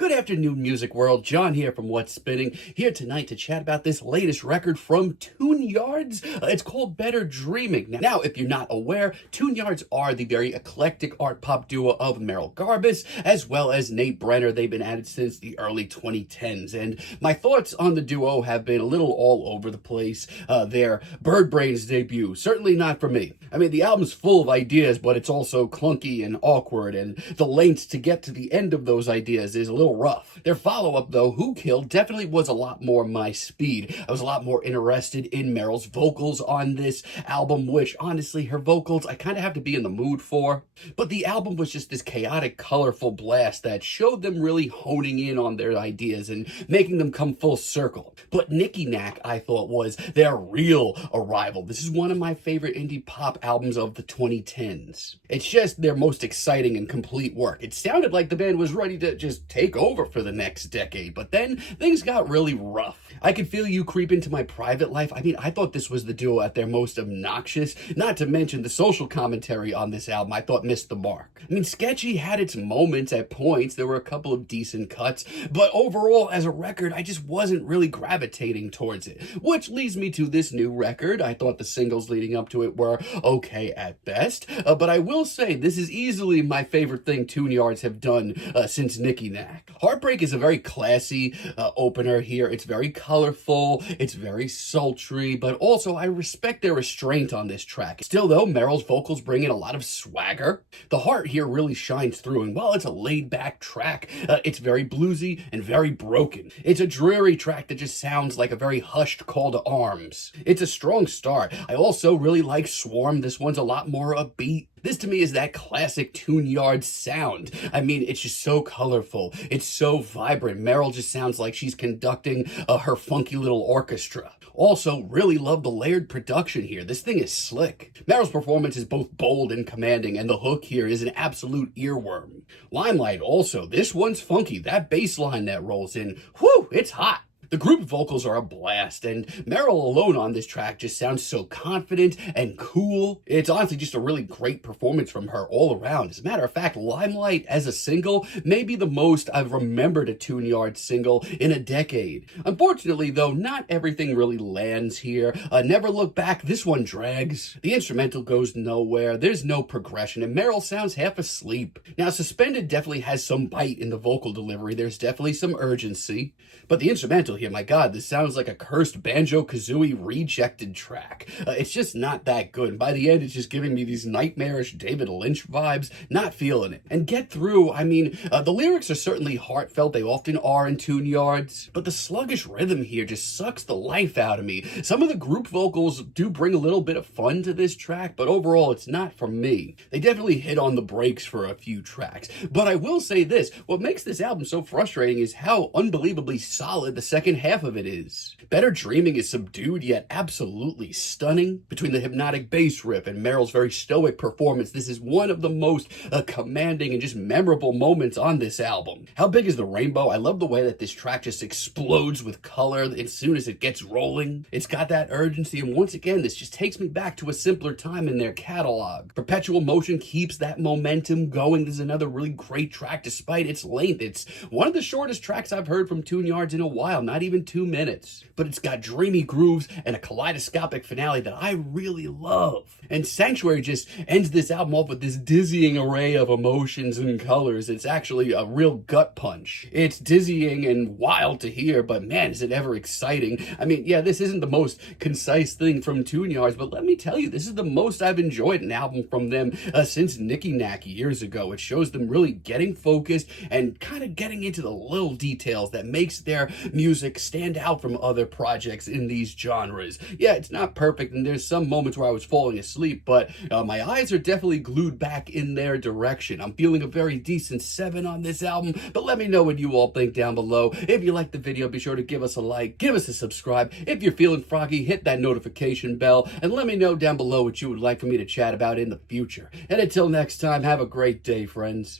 Good afternoon, music world. John here from What's Spinning, here tonight to chat about this latest record from Tune Yards. It's called Better Dreaming. Now, if you're not aware, Tune Yards are the very eclectic art pop duo of Merrill Garbus, as well as Nate Brenner. They've been at it since the early 2010s, and my thoughts on the duo have been a little all over the place. Their Bird Brains debut, certainly not for me. I mean, the album's full of ideas, but it's also clunky and awkward, and the lengths to get to the end of those ideas is a little rough. Their follow-up, though, Who Killed, definitely was a lot more my speed. I was a lot more interested in Merrill's vocals on this album, which, honestly, her vocals, I kind of have to be in the mood for. But the album was just this chaotic, colorful blast that showed them really honing in on their ideas and making them come full circle. But Nikki Nack, I thought, was their real arrival. This is one of my favorite indie pop albums of the 2010s. It's just their most exciting and complete work. It sounded like the band was ready to just take over for the next decade, but then things got really rough. I could feel you creep into my private life. I mean, I thought this was the duo at their most obnoxious, not to mention the social commentary on this album I thought missed the mark. I mean, Sketchy had its moments at points. There were a couple of decent cuts, but overall, as a record, I just wasn't really gravitating towards it, which leads me to this new record. I thought the singles leading up to it were okay at best, but I will say this is easily my favorite thing Tune Yards have done since Nikki Nack. Heartbreak is a very classy opener here. It's very colorful, it's very sultry, but also I respect their restraint on this track. Still though, Merrill's vocals bring in a lot of swagger. The heart here really shines through, and while it's a laid-back track, it's very bluesy and very broken. It's a dreary track that just sounds like a very hushed call to arms. It's a strong start. I also really like Swarm. This one's a lot more upbeat. This to me is that classic Tune Yards sound. I mean, it's just so colorful. It's so vibrant. Merrill just sounds like she's conducting her funky little orchestra. Also, really love the layered production here. This thing is slick. Merrill's performance is both bold and commanding, and the hook here is an absolute earworm. Limelight also. This one's funky. That bass line that rolls in, whew, it's hot. The group vocals are a blast, and Merrill alone on this track just sounds so confident and cool. It's honestly just a really great performance from her all around. As a matter of fact, Limelight as a single may be the most I've remembered a Tune Yards single in a decade. Unfortunately, though, not everything really lands here. Never Look Back, this one drags. The instrumental goes nowhere, there's no progression, and Merrill sounds half asleep. Now, Suspended definitely has some bite in the vocal delivery. There's definitely some urgency, but the instrumental here, my god, this sounds like a cursed Banjo-Kazooie rejected track. It's just not that good. By the end, it's just giving me these nightmarish David Lynch vibes. Not feeling it. And Get Through, I mean, the lyrics are certainly heartfelt. They often are in Tune Yards, but the sluggish rhythm here just sucks the life out of me. Some of the group vocals do bring a little bit of fun to this track, but overall, it's not for me. They definitely hit on the brakes for a few tracks. But I will say this, what makes this album so frustrating is how unbelievably solid the second half of it is. Better Dreaming is subdued yet absolutely stunning. Between the hypnotic bass riff and Merrill's very stoic performance, this is one of the most commanding and just memorable moments on this album. How Big is the Rainbow? I love the way that this track just explodes with color as soon as it gets rolling. It's got that urgency, and once again, this just takes me back to a simpler time in their catalog. Perpetual Motion keeps that momentum going. This is another really great track despite its length. It's one of the shortest tracks I've heard from Tune Yards in a while, not even 2 minutes. But it's got dreamy grooves and a kaleidoscopic finale that I really love. And Sanctuary just ends this album off with this dizzying array of emotions and colors. It's actually a real gut punch. It's dizzying and wild to hear, but man, is it ever exciting. I mean, yeah, this isn't the most concise thing from Tune Yards, but let me tell you, this is the most I've enjoyed an album from them since Nikki Nack years ago. It shows them really getting focused and kind of getting into the little details that makes their music stand out from other projects in these genres. Yeah, it's not perfect, and there's some moments where I was falling asleep, but my eyes are definitely glued back in their direction. I'm feeling a very decent 7 on this album, but let me know what you all think down below. If you liked the video, be sure to give us a like, give us a subscribe. If you're feeling froggy, hit that notification bell, and let me know down below what you would like for me to chat about in the future. And until next time, have a great day, friends.